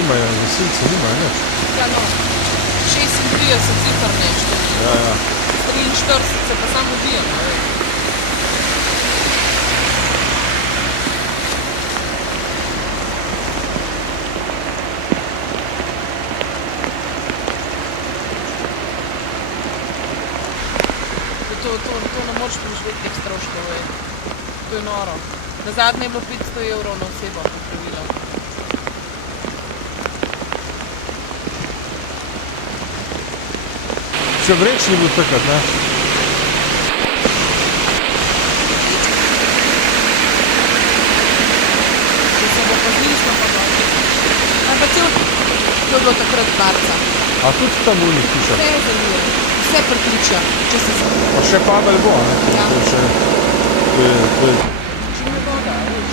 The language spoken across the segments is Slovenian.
nimajo, gasilci nimajo nič. Ja, no, 36 cifr nešto. Ja, ja. 43 se pa samo ubija, ne vem. To ne moreš preživeti teh stroškov, vej. To je noro. Nazadnje je bilo 500 evrov na osebo popravilo. Še vreč ni bil takrat, ne? Če se bo pa znižno pa dolgi. Pa cel, to je bilo takrat marca. A tudi tam v njih piše? Vse je zanimivo. Vse prikliča, če se zanimivo. Pa še Pavel bo, ne? Ja. To je... Čim je voda, veš.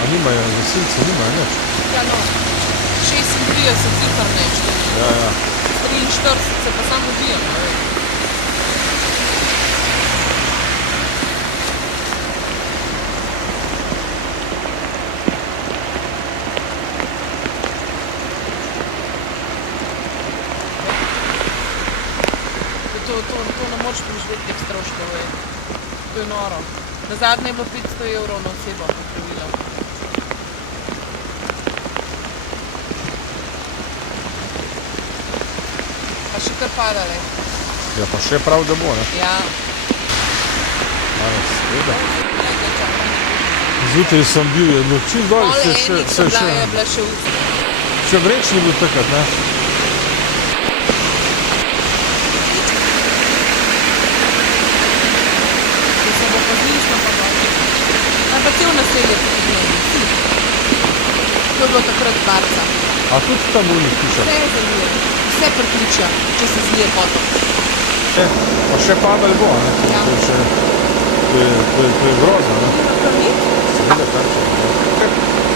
A nimajo, gasilci nimajo nič. Ja, no, 36 cifr nešto. Ja, ja. 43 se pa samo ubija, ne vem. To ne moreš preživeti teh stroškov, vej. To je noro. Nazadnje je bilo 500 evrov na osebo popravilo. Pa še kar pada, lej. Ja, pa še prav, da bo, ne? Ja. Danes, seveda. Nekaj čaka. Zjutraj sem bil, je bilo čist dol, Mole enih je bila še usta. Še vreč ni bil takrat, ne? Če se bo pa znižno pa dolgi. Pa cel naselje potegnili, vsi. To je bilo takrat marca. A tudi tam v njih piše? Vse je zanimivo. Vse prikliča, če se zlije vodo. Pa še Pavel bo, ne? Ja. To je grozno, ne? Seveda, kar če.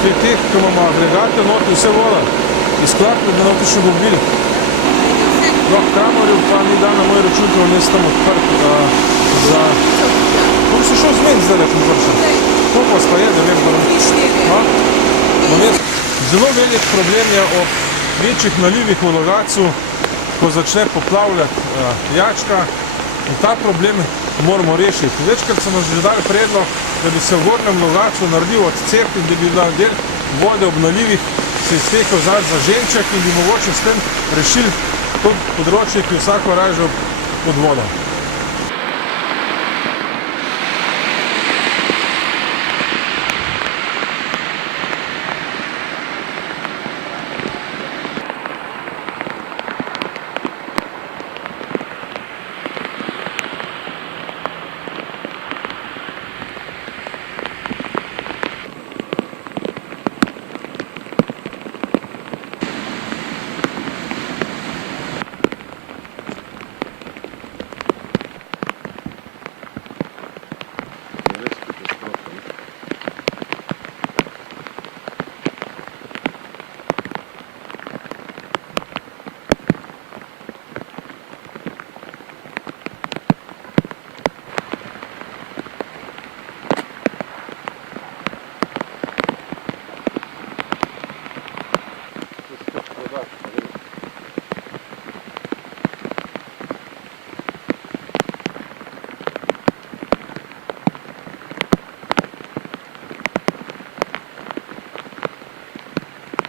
Pri teh, ko imamo agregate noti, vse voda izklapne, da noti še mobil. Kamorjev pa ni dan na moj račun, ko vnes tam odprt za... Bom se šel zmeniti zdaj, da sem vršel. Koliko pa je, da vem, da... Zelo velik problem je ob večjih nalivih v Logatcu, ko začne poplavljati Jačka, in ta problem moramo rešiti. Večkrat smo že dali predlog, da bi se v Gornjem Logatcu naredil odcep in da bi bila del vode ob nalivih se iztekel za Ženček in bi mogoče s tem rešili to področje, ki vsako raže pod vodo.